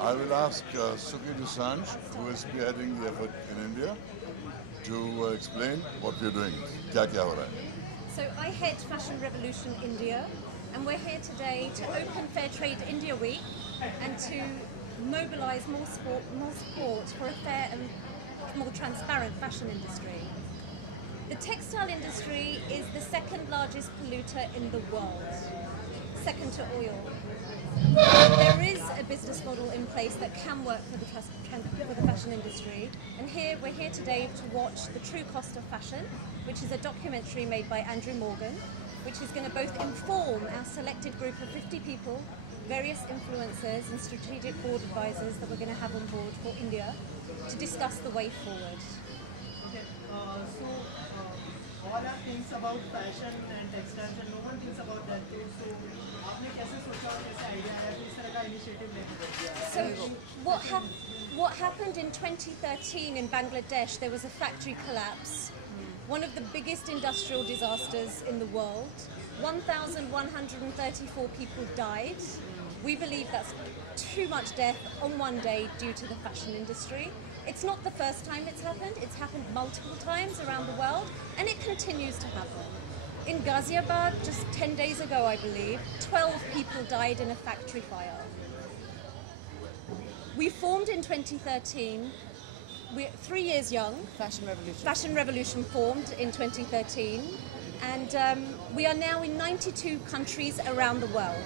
I will ask Dusanj, who is spearheading the effort in India, to explain what we are doing. क्या हो रहा है? So I head Fashion Revolution India, and we're here today to open Fair Trade India Week and to mobilise more support for a fair and more transparent fashion industry. The textile industry is the second largest polluter in the world, second to oil. There is a business model in place that can work for the fashion industry, and we're here today to watch The True Cost of Fashion, which is a documentary made by Andrew Morgan, which is going to both inform our selected group of 50 people, various influencers and strategic board advisors that we're going to have on board for India to discuss the way forward. Okay, all are things about fashion and textiles and no one thinks about that too. So आपने कैसे सोचा और कैसे idea आया कि इस तरह का इनिशिएटिव लेके So what happened in 2013 in Bangladesh, there was a factory collapse, one of the biggest industrial disasters in the world. 1,134 people died. We believe that's too much death on one day due to the fashion industry. It's not the first time it's happened multiple times around the world, and it continues to happen. In Ghaziabad, just 10 days ago, I believe, 12 people died in a factory fire. We formed in 2013, we're 3 years young. Fashion Revolution formed in 2013, and we are now in 92 countries around the world.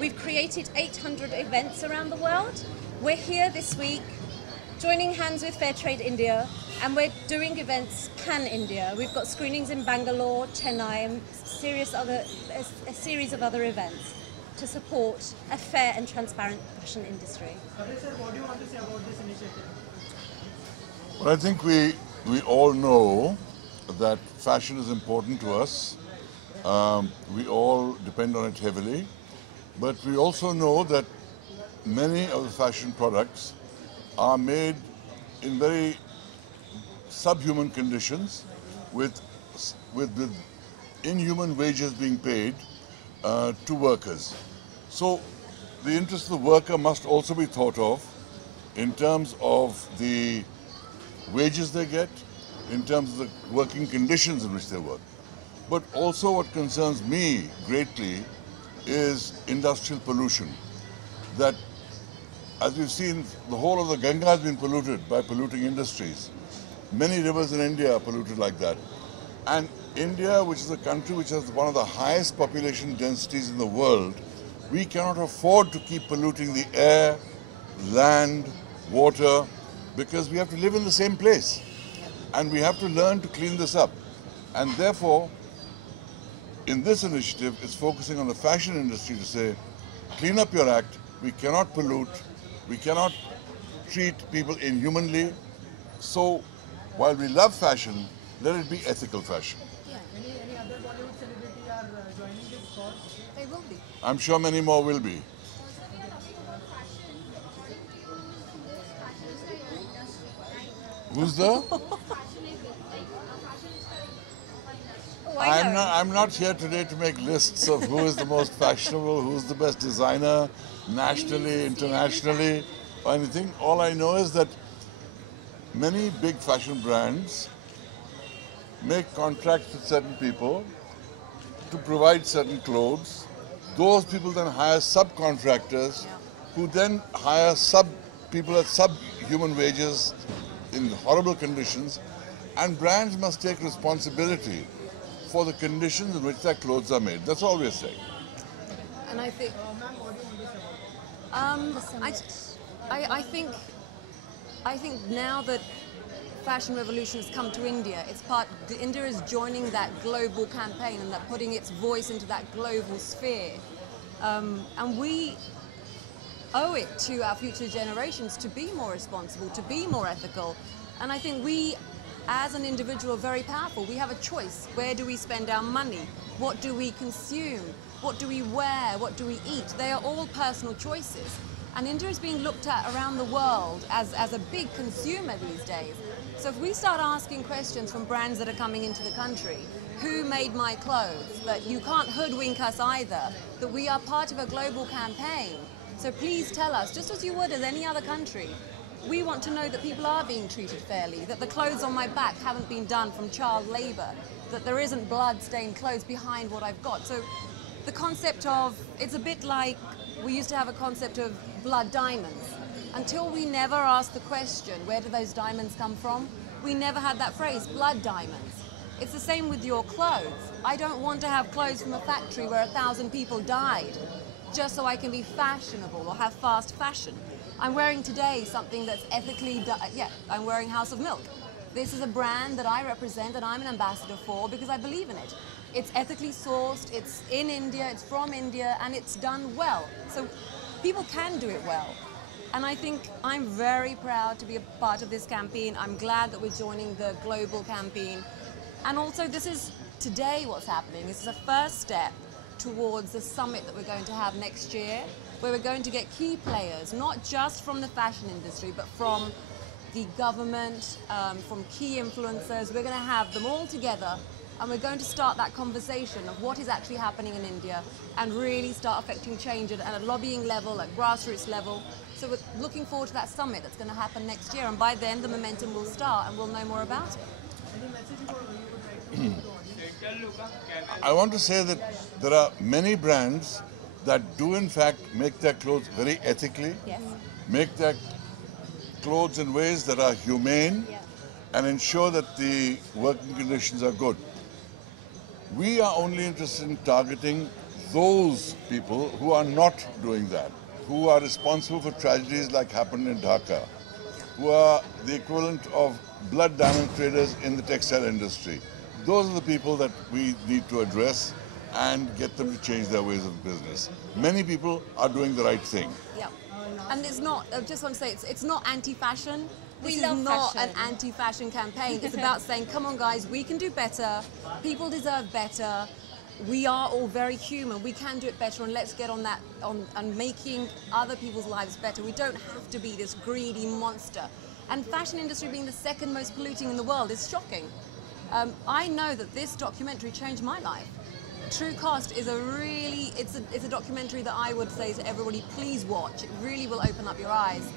We've created 800 events around the world. We're here this week joining hands with Fair Trade India, and we're doing events Can India. We've got screenings in Bangalore, Chennai, and a series of other events to support a fair and transparent fashion industry. Kabir sir, what do you want to say about this initiative? Well, I think we all know that fashion is important to us. We all depend on it heavily, but we also know that many of the fashion products are made in very subhuman conditions with inhuman wages being paid to workers. So the interest of the worker must also be thought of in terms of the wages they get, in terms of the working conditions in which they work. But also what concerns me greatly is industrial pollution. That, as we've seen, the whole of the Ganga has been polluted by polluting industries. Many rivers in India are polluted like that. And India, which is a country which has one of the highest population densities in the world, we cannot afford to keep polluting the air, land, water, because we have to live in the same place. And we have to learn to clean this up. And therefore, in this initiative, it's focusing on the fashion industry to say, clean up your act, we cannot pollute, we cannot treat people inhumanly. So, while we love fashion, let it be ethical fashion. Any other Bollywood celebrity are joining this cause? They will be. I'm sure many more will be. Who's the? I'm not here today to make lists of who is the most fashionable, who's the best designer, nationally, internationally, or anything. All I know is that many big fashion brands make contracts with certain people to provide certain clothes. Those people then hire subcontractors who then hire people at subhuman wages in horrible conditions, and brands must take responsibility for the conditions in which their clothes are made. That's all we're saying. And I think, Ma'am, what do you want to say about this? I think now that Fashion Revolution has come to India, India is joining that global campaign and that putting its voice into that global sphere. And we owe it to our future generations to be more responsible, to be more ethical. And I think we, as an individual, are very powerful. We have a choice. Where do we spend our money? What do we consume? What do we wear? What do we eat? They are all personal choices. And India is being looked at around the world as a big consumer these days. So if we start asking questions from brands that are coming into the country, who made my clothes? That you can't hoodwink us either, that we are part of a global campaign So please tell us, just as you would as any other country, we want to know that people are being treated fairly, that the clothes on my back haven't been done from child labour, that there isn't blood-stained clothes behind what I've got. So the concept of, it's a bit like we used to have a concept of blood diamonds. Until we never asked the question, where do those diamonds come from? We never had that phrase, blood diamonds. It's the same with your clothes. I don't want to have clothes from a factory where 1,000 people died just so I can be fashionable or have fast fashion. I'm wearing today something that's ethically, I'm wearing House of Milk. This is a brand that I represent and I'm an ambassador for because I believe in it. It's ethically sourced, it's in India, it's from India, and it's done well. So people can do it well. And I think I'm very proud to be a part of this campaign. I'm glad that we're joining the global campaign. And also this is today what's happening. This is a first step towards the summit that we're going to have next year, where we're going to get key players, not just from the fashion industry, but from the government, from key influencers. We're going to have them all together, and we're going to start that conversation of what is actually happening in India and really start affecting change at a lobbying level, at grassroots level. So we're looking forward to that summit that's going to happen next year, and by then the momentum will start and we'll know more about it. I want to say that there are many brands that do in fact make their clothes very ethically, Yes. make their clothes in ways that are humane, Yeah. and ensure that the working conditions are good. We are only interested in targeting those people who are not doing that, who are responsible for tragedies like happened in Dhaka, who are the equivalent of blood diamond traders in the textile industry. Those are the people that we need to address and get them to change their ways of business. Many people are doing the right thing. Yeah. And it's not, I just want to say, it's not anti-fashion. This is love not fashion. an anti-fashion campaign. It's about saying, come on guys, we can do better. People deserve better. We are all very human. We can do it better, and let's get on that, on making other people's lives better. We don't have to be this greedy monster. And fashion industry being the second most polluting in the world is shocking. I know that this documentary changed my life. True Cost is it's a documentary that I would say to everybody, please watch. It really will open up your eyes.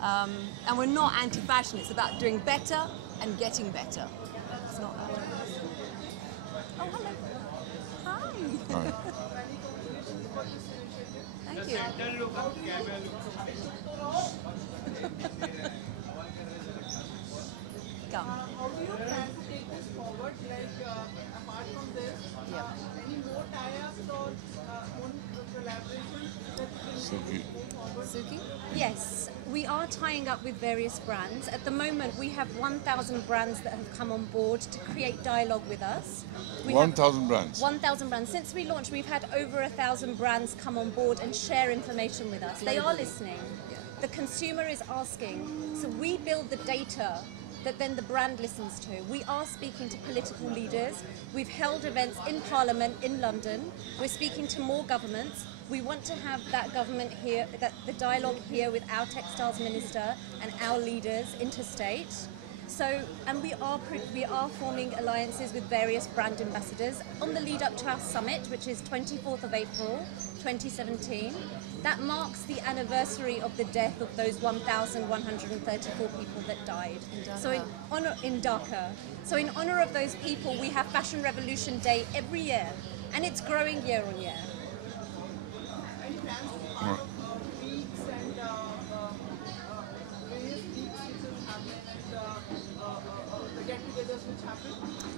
And we're not anti-fashion. It's about doing better and getting better. It's not that. Oh, hello. Hi. Right. Thank you. Come. How do you plan to take this forward? Like, apart from this, any more tie-ups or own collaborations that you can Suki. Suki? Yes, we are tying up with various brands. At the moment, we have 1,000 brands that have come on board to create dialogue with us. 1,000 brands. 1,000 brands. Since we launched, we've had over 1,000 brands come on board and share information with us. They are listening. The consumer is asking. So we build the data that then the brand listens to. We are speaking to political leaders. We've held events in Parliament in London. We're speaking to more governments. We want to have that government here, the dialogue here with our textiles minister and our leaders interstate. So, and we are forming alliances with various brand ambassadors on the lead up to our summit, which is 24th of April, 2017. That marks the anniversary of the death of those 1,134 people that died. So in Dhaka. So in honor of those people, we have Fashion Revolution Day every year, and it's growing year on year. any plans to part of weeks and various weeks which will happen and the get-togethers which happen?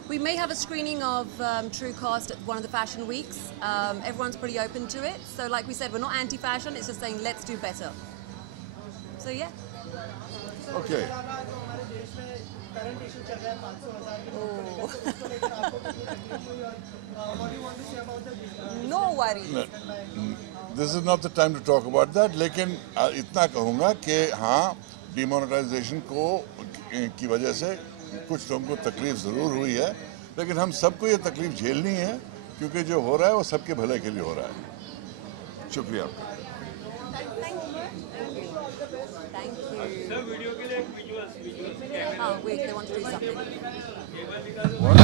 We may have a screening of True Cost at one of the fashion weeks. Everyone's pretty open to it. So like we said, we're not anti-fashion, it's just saying let's do better. So yeah. Okay. हमारे देश में current issue चल रहा है 500,000 के note को लेकर, तो उसको लेकर आपको कितनी तकलीफ हुई और what do you want to say about the No worries. This is not the time to talk about that, लेकिन इतना कहूँगा कि हाँ, demonetization की वजह से कुछ लोगों को तकलीफ ज़रूर हुई है, लेकिन हम सबको ये तकलीफ झेलनी है, क्योंकि जो हो रहा है वो सबके भले के लिए हो रहा है। शुक्रिया आपका। Thank you. Oh, wait, they want to do something. What?